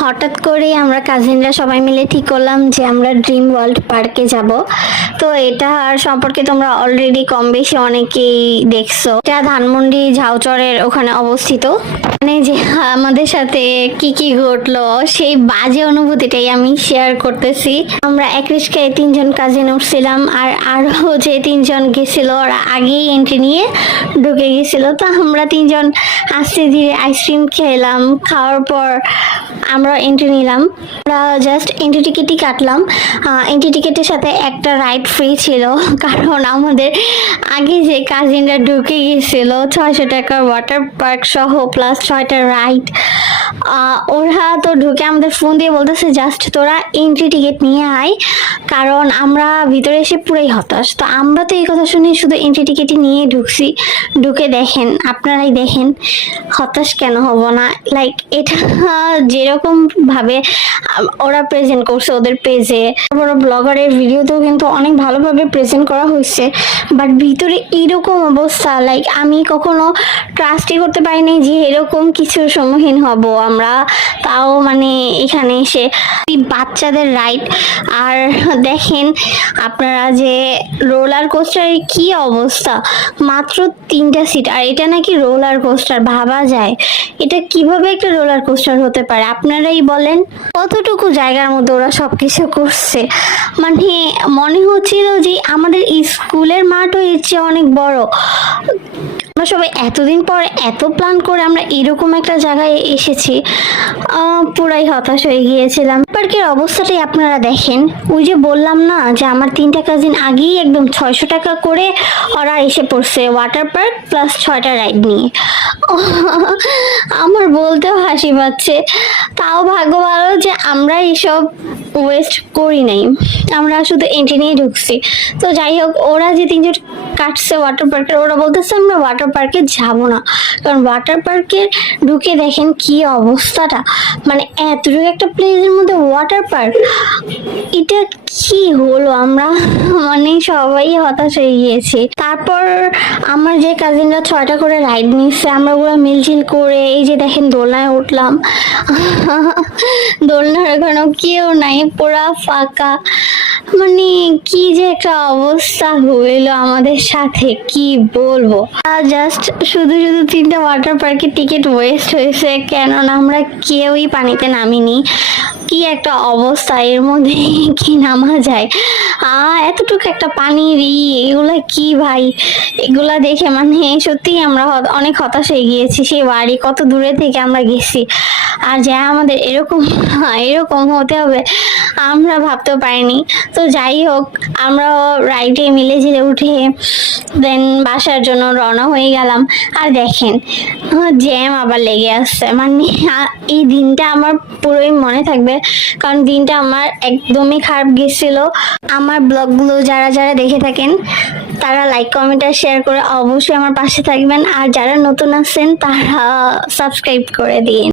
হঠাৎ করেই আমরা কাজিনরা সবাই মিলে ঠিক করলাম যে আমরা ড্রিম ওয়ার্ল্ড পার্কে যাব। তো এটা সম্পর্কে তোমরা অলরেডি কম বেশি অনেকেই দেখছ। এটা ধানমন্ডি ঝাউচরের ওখানে অবস্থিত। মানে যে আমাদের সাথে কি কি ঘটলো, সেই বাজে অনুভূতিটাই আমি শেয়ার করতেছি। আমরা এক রিস্কায় তিনজন কাজিন উঠছিলাম আর আরও যে তিনজন গেছিল, ওরা আগেই এন্ট্রি নিয়ে ঢুকে গেছিল। তো আমরা তিনজন আস্তে ধীরে আইসক্রিম খেলাম। খাওয়ার পর আমরা এন্ট্রি নিলাম। আমরা জাস্ট এন্ট্রি টিকিটই কাটলাম। এন্ট্রি টিকিটের সাথে একটা রাইড ফ্রি ছিল। কারণ আমাদের আগে যে কাজিনরা ঢুকে গিয়েছিল ছয়শো টাকার ওয়াটার পার্ক সহ প্লাস ছয়টা রাইড ওরা তো ঢুকে আমাদের ফোন দিয়ে বলতেছে জাস্ট তোরা এন্ট্রি টিকিট নিয়ে আয়, কারণ আমরা ভিতরে এসে পুরাই হতাশ। তো আমরা তো এই কথা শুনে শুধু এন্ট্রি টিকিটই নিয়ে ঢুকছি। ঢুকে দেখেন, আপনারাই দেখেন, হতাশ কেন হব না? লাইক এটা যেরকম ভাবে ওরা প্রেজেন্ট করছে ওদের পেজে বড় ব্লগারের ভিডিওতেও কিন্তু অনেক ভালোভাবে প্রেজেন্ট করা হয়েছে বাট ভিতরে এইরকম অবস্থা লাইক আমি কখনো ট্রাস্টই করতে পারিনি যে এরকম কিছুর সম্মুখীন হব। আমরা, তাও মানে এখানে এসে বাচ্চাদের রাইড আর দেখেন আপনারা যে রোলার কোস্টারের কি অবস্থা, মাত্র তিনটা সিট আর এটা নাকি রোলার কোস্টার ভাবা যায়। এটা কীভাবে একটা রোলার কোস্টার হতে পারে? আপনারাই বলেন। কতটুকু জায়গার মধ্যে ওরা সবকিছু করছে? মানে মনে হচ্ছিল যে আমাদের স্কুলের মাঠও এর চেয়ে অনেক বড়। আমরা সবাই এতদিন পর এত প্ল্যান করে আমরা এরকম একটা জায়গায় এসেছি পুরাই হতাশ হয়ে গিয়েছিলাম। পার্কের অবস্থাটাই আপনারা দেখেন। ওই যে বললাম না যে আমার তিনটা কাজিন আগেই একদম ছয়শো টাকা করে ওরা এসে পড়ছে ওয়াটার পার্ক প্লাস ছয়টা রাইড নিয়ে। আমার বলতেও হাসি পাচ্ছে। তাও ভাগ্য ভালো যে আমরা এইসব ওয়েস্ট করি নাই। আমরা শুধু এন্ট্রি নিয়ে ঢুকছি। তো যাই হোক, ওরা যে তিনজন কাটছে ওয়াটার পার্কের ওরা বলতেছে আমরা ওয়াটার পার্কে যাব না। কারণ ওয়াটার পার্কে ঢুকে দেখেন কি অবস্থাটা। মানে এতটুকু একটা প্লেসের মধ্যে ওয়াটার পার্ক এটা কি হলো? আমরা মানে সবাই হতাশ হয়ে গিয়েছি। তারপর আমার যে কাজিনরা ছয়টা করে রাইড নিচ্ছে আমরা ওগুলো মিলঝিল করে এই যে দেখেন দোলনায় উঠলাম। দোলনার ওখানেও কেউ নাই, পুরা ফাঁকা। মানে কি যে একটা অবস্থা হইল আমাদের সাথে, কি বলব? জাস্ট শুধু শুধু তিনটা ওয়াটার পার্কের টিকিট ওয়েস্ট হয়েছে, কেননা আমরা কেউই পানিতে নামিনি। কি একটা অবস্থা? এর মধ্যে কি নামা যায়? এতটুকু একটা পানির ই এগুলা কি ভাই? এগুলা দেখে মানে সত্যি আমরা অনেক হতাশ হয়ে গিয়েছি। সেই বাড়ি কত দূরে থেকে আমরা গেছি। আর যা আমাদের এরকম এরকম হতে হবে, আমরা ভাবতেও পারিনি। তো যাই হোক আমরা রাইডে মিলে ঝিলে উঠে দেন বাসার জন্য রওনা হয়ে গেলাম। আর দেখেন জ্যাম আবার লেগে আসছে। মানে এই দিনটা আমার পুরোই মনে থাকবে। কারণ দিনটা আমার একদমই খারাপ গেছিল। আমার ব্লগগুলো যারা যারা দেখে থাকেন, তারা লাইক কমেন্ট আর শেয়ার করে অবশ্যই আমার পাশে থাকবেন। আর যারা নতুন আছেন, তারা সাবস্ক্রাইব করে দিন।